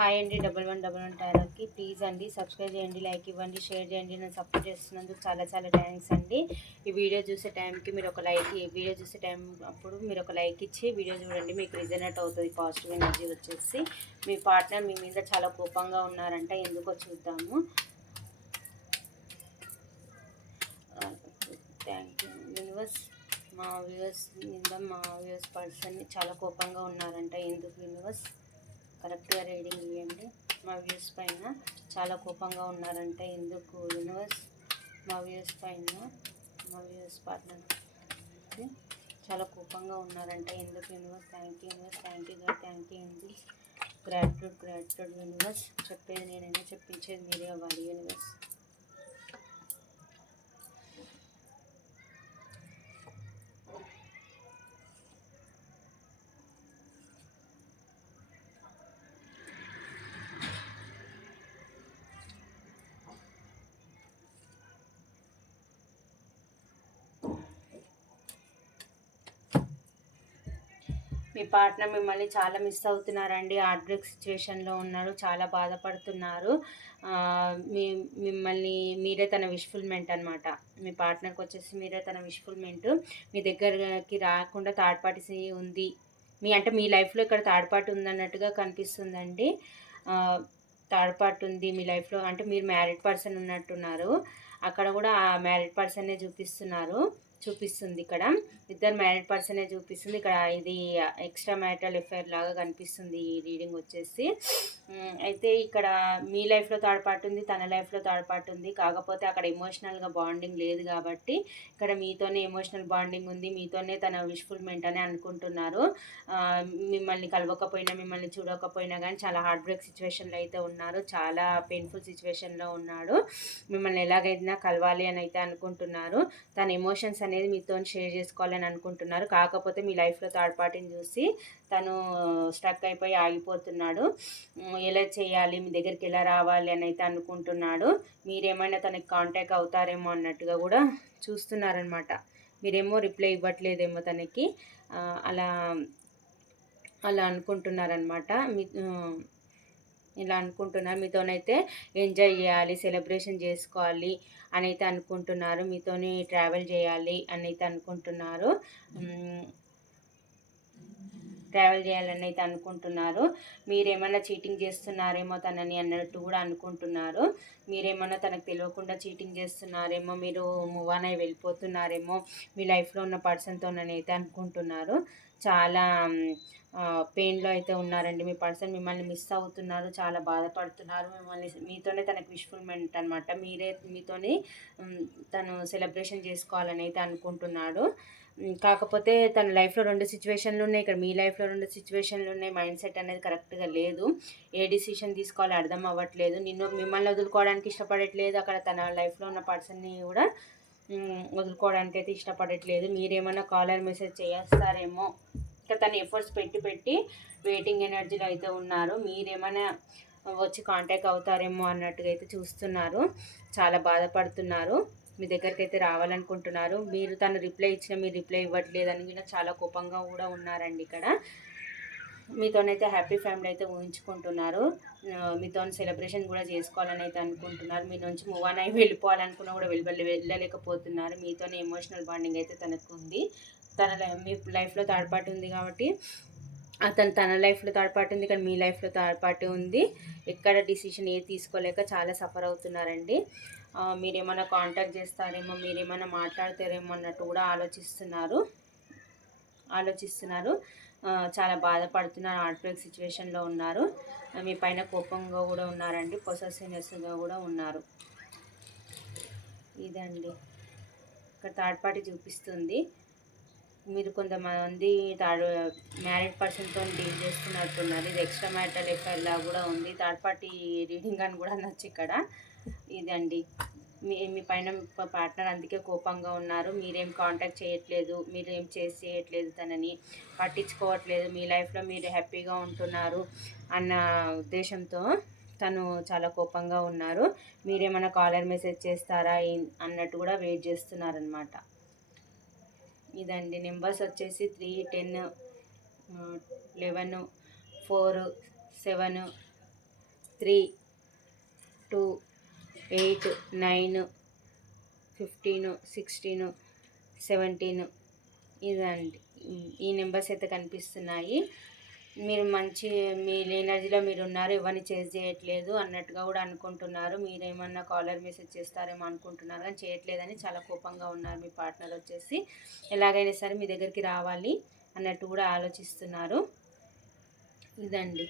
Hi అండి double one double one టైలర్కి. Please అండి సబ్స్క్రైబ్ చేయండి లైక్ ఇవ్వండి షేర్ చేయండి. నేను సపోర్ట్ చేస్తున్నందుకు చాలా చాలా థ్యాంక్స్ అండి. ఈ వీడియో చూసే టైంకి మీరు ఒక లైక్ ఈ వీడియో చూసే టైం అప్పుడు మీరు ఒక లైక్ ఇచ్చి వీడియో చూడండి మీకు రిజనెట్ అవుతుంది పాజిటివ్ ఎనర్జీ వచ్చేసి. మీ పార్ట్నర్ మీ మీద చాలా కోపంగా ఉన్నారంట ఎందుకో చూద్దాము. థ్యాంక్ యూ యూనివర్స్ మా వ్యూవర్స్ మీద మా వ్యూవర్స్ పర్సన్ చాలా కోపంగా ఉన్నారంట ఎందుకు యూనివర్స్ కరెక్ట్గా రీడింగ్ ఇవ్వండి మా వ్యూస్ పైన చాలా కోపంగా ఉన్నారంటే ఎందుకు యూనివర్స్ మా వ్యూస్ పైన మా వ్యూస్ పార్ట్నర్ చాలా కోపంగా ఉన్నారంటే ఎందుకు universe thank you universe thank you God thank you universe gratitude gratitude universe చెప్పేది నేనైనా చెప్పించేది మీరే అవ్వాలి యూనివర్స్ మీ పార్ట్నర్ మిమ్మల్ని చాలా మిస్ అవుతున్నారండి. హార్ట్ బ్రేక్ సిచ్యువేషన్లో ఉన్నారు. చాలా బాధపడుతున్నారు. మీ మిమ్మల్ని మీరే తన విష్ఫుల్మెంట్ అనమాట మీ పార్ట్నర్కి వచ్చేసి మీరే తన విష్ఫుల్మెంట్ మీ దగ్గరకి రాకుండా థర్డ్ పార్టీ ఉంది. మీ అంటే మీ లైఫ్లో ఇక్కడ థర్డ్ పార్టీ ఉందన్నట్టుగా కనిపిస్తుందండి. థర్డ్ పార్ట్ ఉంది మీ లైఫ్లో. అంటే మీరు మ్యారీడ్ పర్సన్ ఉన్నట్టున్నారు. అక్కడ కూడా ఆ మ్యారీడ్ పర్సన్నే చూపిస్తున్నారు. చూపిస్తుంది ఇక్కడ. ఇద్దరు మ్యారీడ్ పర్సనే చూపిస్తుంది. ఇక్కడ ఇది ఎక్స్ట్రా మ్యారిటల్ ఎఫైర్ లాగా కనిపిస్తుంది ఈ రీడింగ్ వచ్చేసి. అయితే ఇక్కడ మీ లైఫ్లో థర్డ్ పార్ట్ ఉంది తన లైఫ్లో థర్డ్ పార్ట్ ఉంది. కాకపోతే అక్కడ ఎమోషనల్గా బాండింగ్ లేదు కాబట్టి ఇక్కడ మీతోనే ఎమోషనల్ బాండింగ్ ఉంది మీతోనే తన విష్ఫుల్మెంట్ అని అనుకుంటున్నారు. మిమ్మల్ని కలవకపోయినా మిమ్మల్ని చూడకపోయినా కానీ చాలా హార్ట్ బ్రేక్ సిచ్యువేషన్లో అయితే ఉన్నారు. చాలా పెయిన్ఫుల్ సిచ్యువేషన్లో ఉన్నాడు. మిమ్మల్ని ఎలాగైనా కలవాలి అని అయితే అనుకుంటున్నారు. తన ఎమోషన్స్ అనేది మీతో షేర్ చేసుకోవాలని అనుకుంటున్నారు. కాకపోతే మీ లైఫ్లో థర్డ్ పార్టీని చూసి తను స్ట్రక్ అయిపోయి ఆగిపోతున్నాడు. ఎలా చేయాలి? మీ దగ్గరికి ఎలా రావాలి? అని అయితే అనుకుంటున్నాడు. మీరేమైనా తనకి కాంటాక్ట్ అవుతారేమో అన్నట్టుగా కూడా చూస్తున్నారనమాట మీరేమో రిప్లై ఇవ్వట్లేదేమో తనకి. అలా అలా అనుకుంటున్నారనమాట మీ ఇలా అనుకుంటున్నారు. మీతోనైతే ఎంజాయ్ చేయాలి సెలబ్రేషన్ చేసుకోవాలి అని అయితే అనుకుంటున్నారు. మీతోని ట్రావెల్ చేయాలి అని అయితే అనుకుంటున్నారు ట్రావెల్ చేయాలని అయితే అనుకుంటున్నారు. మీరేమన్నా చీటింగ్ చేస్తున్నారేమో తనని అన్నట్టు కూడా అనుకుంటున్నారు. మీరేమన్నా తనకు తెలియకుండా చీటింగ్ చేస్తున్నారేమో మీరు మూవ్ అయి వెళ్ళిపోతున్నారేమో మీ లైఫ్లో ఉన్న పర్సన్తోనని అయితే అనుకుంటున్నారు. చాలా పెయిన్లో అయితే ఉన్నారండి. మీ పర్సన్ మిమ్మల్ని మిస్ అవుతున్నారు చాలా బాధపడుతున్నారు. మిమ్మల్ని మీతోనే తనకు విష్ఫుల్మెంట్ అనమాట మీరే మీతోనే తను సెలబ్రేషన్ చేసుకోవాలని అయితే అనుకుంటున్నాడు. కాకపోతే తన లైఫ్లో రెండు సిచ్యువేషన్లు ఉన్నాయి. ఇక్కడ మీ లైఫ్లో రెండు సిచ్యువేషన్లు ఉన్నాయి. మైండ్ సెట్ అనేది కరెక్ట్గా లేదు. ఏ డిసిషన్ తీసుకోవాలో అర్థం అవ్వట్లేదు. నిన్ను మిమ్మల్ని వదులుకోవడానికి ఇష్టపడట్లేదు. అక్కడ తన లైఫ్లో ఉన్న పర్సన్ని కూడా వదులుకోవడానికి అయితే ఇష్టపడట్లేదు. మీరేమైనా కాలర్ మెసేజ్ చేస్తారేమో. ఇంకా తను ఎఫర్ట్స్ పెట్టి పెట్టి వెయిటింగ్ ఎనర్జీలో అయితే ఉన్నారు. మీరేమైనా వచ్చి కాంటాక్ట్ అవుతారేమో అన్నట్టుగా అయితే చూస్తున్నారు. చాలా బాధపడుతున్నారు. మీ దగ్గరికి అయితే రావాలనుకుంటున్నారు. మీరు తను రిప్లై ఇచ్చిన మీరు రిప్లై ఇవ్వట్లేదని కూడా చాలా కోపంగా కూడా ఉన్నారండి ఇక్కడ. మీతోనైతే హ్యాపీ ఫ్యామిలీ అయితే ఊహించుకుంటున్నారు మీతో సెలబ్రేషన్ కూడా చేసుకోవాలని అయితే అనుకుంటున్నారు. మీ నుంచి మూవ్ ఆన్ అయి వెళ్ళిపోవాలనుకున్నా కూడా వెళ్ళి వెళ్ళలేకపోతున్నారు. మీతోనే ఎమోషనల్ బాండింగ్ అయితే తనకు ఉంది. తన మీ లైఫ్లో థర్డ్ పార్టీ ఉంది కాబట్టి అతను తన లైఫ్లో థర్డ్ పార్టీ ఉంది. కానీ మీ లైఫ్లో థర్డ్ పార్టీ ఉంది. ఎక్కడ డిసిషన్ ఏది తీసుకోలేక చాలా సఫర్ అవుతున్నారండి. మీరేమైనా కాంటాక్ట్ చేస్తారేమో మీరేమైనా మాట్లాడతారేమో అన్నట్టు కూడా ఆలోచిస్తున్నారు. ఆలోచిస్తున్నారు. చాలా బాధపడుతున్నారు హార్ట్ బ్రేక్ సిచ్యువేషన్లో ఉన్నారు. మీ పైన కోపంగా కూడా ఉన్నారండి పొసెసివ్నెస్గా కూడా ఉన్నారు. ఇదండి. ఇక్కడ థర్డ్ పార్టీ చూపిస్తుంది. మీరు కొంతమంది థర్డ్ మ్యారీడ్ పర్సన్తో డీల్ చేస్తున్నట్టున్నారు. ఇది ఎక్స్ట్రా మ్యాటర్ ఎఫ్ఐఆర్లా కూడా ఉంది. థర్డ్ పార్టీ రీడింగ్ అని కూడా అనొచ్చు ఇక్కడ. ఇదండి. మీ మీ పైన పార్ట్నర్ అందుకే కోపంగా ఉన్నారు. మీరేం కాంటాక్ట్ చేయట్లేదు మీరు ఏం చేసి చేయట్లేదు తనని పట్టించుకోవట్లేదు మీ లైఫ్లో మీరు హ్యాపీగా ఉంటున్నారు అన్న ఉద్దేశంతో తను చాలా కోపంగా ఉన్నారు. మీరేమైనా కాలర్ మెసేజ్ చేస్తారా అన్నట్టు కూడా వెయిట్ చేస్తున్నారనమాట ఇదండి నెంబర్స్ వచ్చేసి three ten eleven four seven three two eight nine fifteen sixteen seventeen ఇదండి. ఈ నెంబర్స్ అయితే కనిపిస్తున్నాయి. మీరు మంచి మీ ఎనర్జీలో మీరు ఉన్నారు ఎవరిని చేజ్ చేయట్లేదు అన్నట్టుగా కూడా అనుకుంటున్నారు. మీరు ఏమన్నా కాలర్ మెసేజ్ చేస్తారేమో అనుకుంటున్నారు కానీ చేయట్లేదని చాలా కోపంగా ఉన్నారు మీ పార్ట్నర్ వచ్చేసి. ఎలాగైనా సరే మీ దగ్గరికి రావాలి అన్నట్టు కూడా ఆలోచిస్తున్నారు. ఇదండి.